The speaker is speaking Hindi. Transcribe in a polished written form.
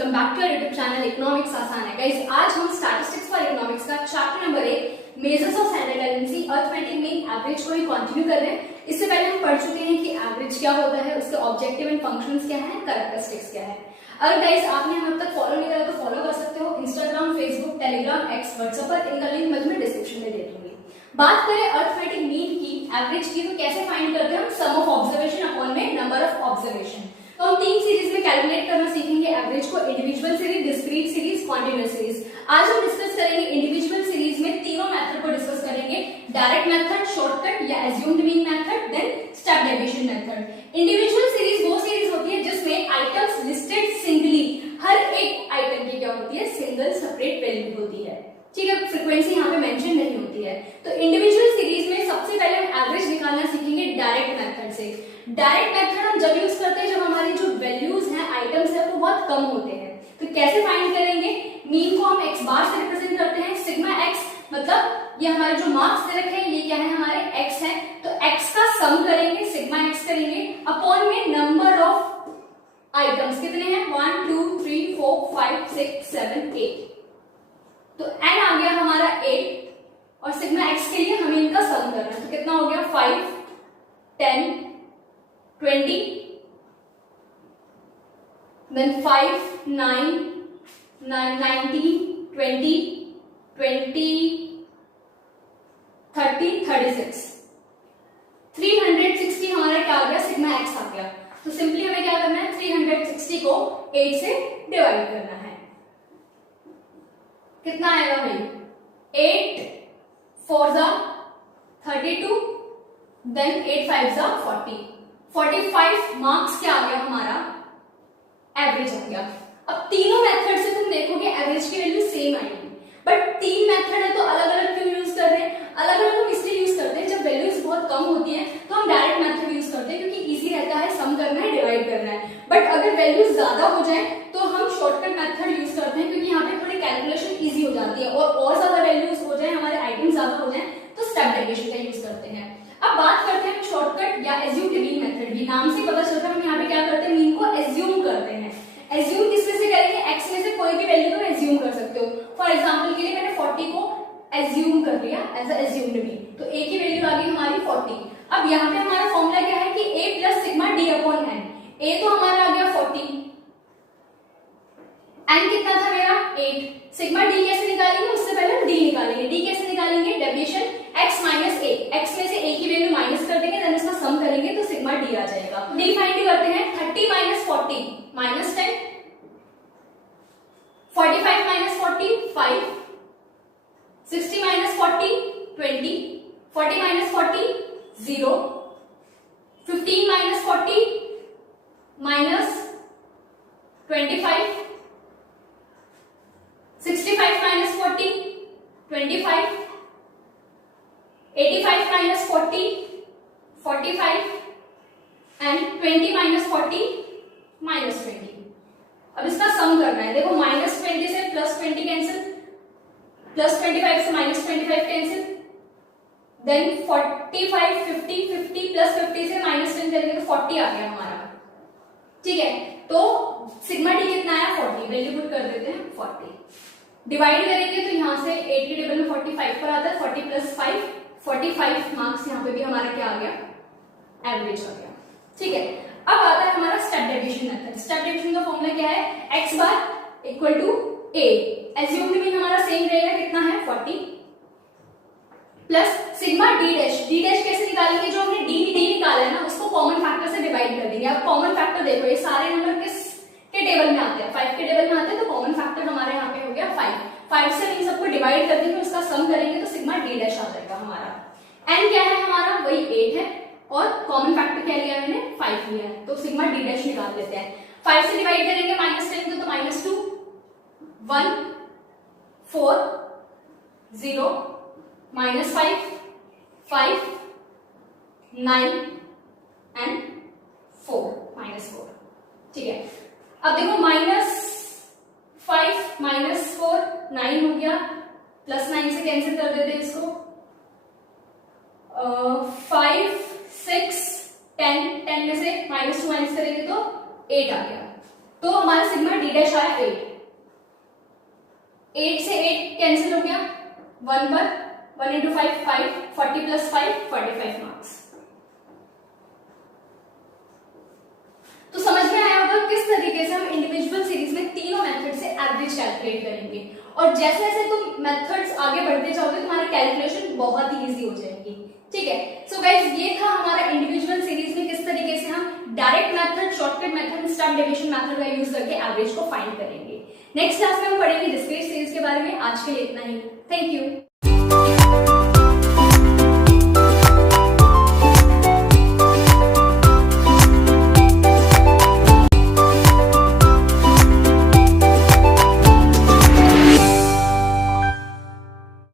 Welcome back to our YouTube channel economics आसान है। गाइस, आज हम स्टैटिस्टिक्स फॉर इकोनॉमिक्स का chapter number 1 measures of standard tendency arithmetic mean average को ही कंटिन्यू कर रहे हैं। इससे पहले हम पढ़ चुके हैं कि एवरेज क्या होता है, उसके ऑब्जेक्टिव एंड फंक्शंस क्या है, कैरेक्टरिस्टिक्स क्या है। अगर गाइस आपने हमें अब तक फॉलो नहीं करा तो फॉलो कर सकते हो Instagram, Facebook, Telegram, x, WhatsApp पर। इनका लिंक मैं तुम्हें डिस्क्रिप्शन में दे दूंगी। बात करें अरिथमेटिक मीन की, एवरेज की, तो कैसे फाइंड करते हैं हम? सम ऑफ ऑब्जर्वेशन अपॉन में नंबर ऑफ ऑब्जर्वेशन। तो हम 3 सीरीज में कैलकुलेट करना सीखेंगे एवरेज को, individual series, discrete series, continuous series. आज हम डिस्कस करेंगे इंडिविजुअल सीरीज में तीनों मेथड को डिस्कस करेंगे, डायरेक्ट मेथड, शॉर्टकट या assumed mean method, then step deviation method. Individual series वो सीरीज होती है जिसमें आइटम्स लिस्टेड सिंगली, हर एक आइटम की क्या होती है, सिंगल सेपरेट वैल्यू होती है। ठीक है, फ्रीक्वेंसी यहाँ पे मेंशन नहीं होती है। तो इंडिविजुअल सीरीज में सबसे पहले हम एवरेज निकालना सीखेंगे डायरेक्ट मेथड से। डायरेक्ट मेथड हम जब यूज करते हैं जब हमारी जो वैल्यूज हैं, आइटम्स है, वो बहुत कम होते हैं। तो कैसे फाइंड करेंगे? मीन को हम x बार से रिप्रेजेंट करते हैं, सिग्मा x, मतलब ये हमारे जो मार्क्स दे रखे हैं ये क्या है, हमारे x है। तो x का सम करेंगे, सिग्मा x करेंगे, अपॉन में नंबर ऑफ आइटम्स कितने हैं, 1 2 3 4 5 6 7 8। तो n आ गया हमारा 8 और सिग्मा x के लिए हमें इनका सम करना है। तो कितना हो गया, 5 10 20, then 5 9 19 20 30 36 360 हमारा क्या आ गया, सिग्मा x आ गया। तो सिंपली हमें क्या करना है, 360 को 8 से डिवाइड करना है। कितना आएगा भाई, 8 4 जा 32, देन 8 5 जा 40, 45 मार्क्स क्या आ गया हमारा, एवरेज आ गया। अब तीनों मेथड से तुम देखोगे एवरेज की वैल्यू सेम आएगी, बट 3 मेथड है तो अलग अलग क्यों यूज कर रहे हैं? अलग अलग हम इसलिए यूज करते हैं जब वैल्यूज बहुत कम होती है तो हम डायरेक्ट मेथड यूज करते हैं क्योंकि इजी रहता है, सम करना है, डिवाइड करना है। बट अगर वैल्यूज ज्यादा हो जाए तो हम शॉर्टकट मेथड यूज करते हैं क्योंकि यहाँ पे थोड़ी कैलकुलेशन इजी हो जाती है, और ज्यादा वैल्यूज हो जाए, हमारे आइटम ज्यादा हो जाए तो स्टेप डेविएशन का यूज करते हैं। अब बात करते हैं शॉर्टकट या एज्यूम्ड मीन मेथड की। नाम से पता चलता है हम यहाँ पे क्या करते हैं, मीन को एज्यूम करते हैं। एज्यूम किसमें से करेंगे, x में से कोई भी वैल्यू को एज्यूम कर सकते हो। फॉर एग्जांपल के लिए मैंने 40 को एज्यूम कर लिया एज अ एज्यूम्ड मीन, तो a की वैल्यू आ गई हमारी 40। अब यहाँ पे हमारा फॉर्मूला क्या है कि a plus sigma d upon n। a तो हमारा आ गया 40, n कितना था मेरा 8। सिग्मा d कैसे निकालेंगे, उससे पहले हम d निकालेंगे। d कैसे निकालेंगे, deviation x minus a, x में से a की वैल्यू माइनस कर देंगे, देन इसका सम करेंगे तो सिग्मा d आ जाएगा। d फाइंड करते हैं, 30 minus 40 minus 10, 45 minus 40 5, 60 minus 40 20, 40 minus 40 0, 15 minus 40 minus 25, 65 minus 40 25, 85 minus 40 45 and 20 minus 40 minus 20। अब इसका सम करना है। देखो माइनस 20 से प्लस 20 कैंसिल, प्लस 25 से माइनस 25 कैंसिल, देन 45 50 50 प्लस 50 से माइनस 10 करेंगे तो 40 आ गया हमारा। ठीक है, तो सिग्मा डी कितना आया, 40। वैल्यू पुट कर देते हैं 40, डिवाइड करेंगे तो यहाँ से 8 के टेबल में 45 पर आता है, 40 प्लस 5 45 मार्क्स। यहाँ पे भी हमारा क्या आ गया, एवरेज आ गया। ठीक है, अब आता है हमारा step deviation method. Step deviation का फॉर्मूला क्या है, x bar equal to a। Assumed mean हमारा सेम रहेगा, कितना है 40, plus sigma d dash. d dash कैसे निकालेंगे, जो हमने d निकाला है ना उसको कॉमन फैक्टर से डिवाइड कर देंगे। अब कॉमन फैक्टर देखो, ये सारे नंबर किस के टेबल में आते हैं, 5 के टेबल में आते हैं, तो कॉमन फैक्टर हमारे यहाँ पे हो गया 5 से इन सबको डिवाइड कर देंगे, उसका सम करेंगे तो सिग्मा d डैश आ जाएगा हमारा। n क्या है हमारा, वही 8 है, और कॉमन फैक्टर क्या लिया मैंने, 5 लिया है, तो सिग्मा d डैश निकाल लेते हैं। 5 से डिवाइड करेंगे माइनस 10 को तो माइनस 2 1 4 0 माइनस 5 5 9 एंड 4 माइनस 4। ठीक है, अब देखो माइनस 5 माइनस 4 9 हो गया, प्लस 9 से कैंसिल कर देते हैं इसको, 5 6 10 10 में से माइनस 2 माइनस करेंगे तो 8 आ गया। तो हमारा सिग्मा डी डैश आया 8। 8 से 8 कैंसिल हो गया, 1 पर 1 इंटू 5 5, 40 प्लस 5 45 मार्क्स। तो समझ में आया होगा किस तरीके से हम इंडिविजुअल सीरीज में तीनों मेथड से एवरेज कैलकुलेट करेंगे, और जैसे जैसे तुम मेथड्स आगे बढ़ते जाओगे तुम्हारी कैलकुलेशन बहुत ही इजी हो जाएगी। ठीक है, सो गाइस ये था हमारा इंडिविजुअल सीरीज में किस तरीके से हम direct method, shortcut method, stamp deviation method का यूज करके एवरेज को फाइंड करेंगे। नेक्स्ट क्लास में हम पढ़ेंगे डिस्क्रीट सीरीज के बारे में। आज के लिए इतना ही, थैंक यू।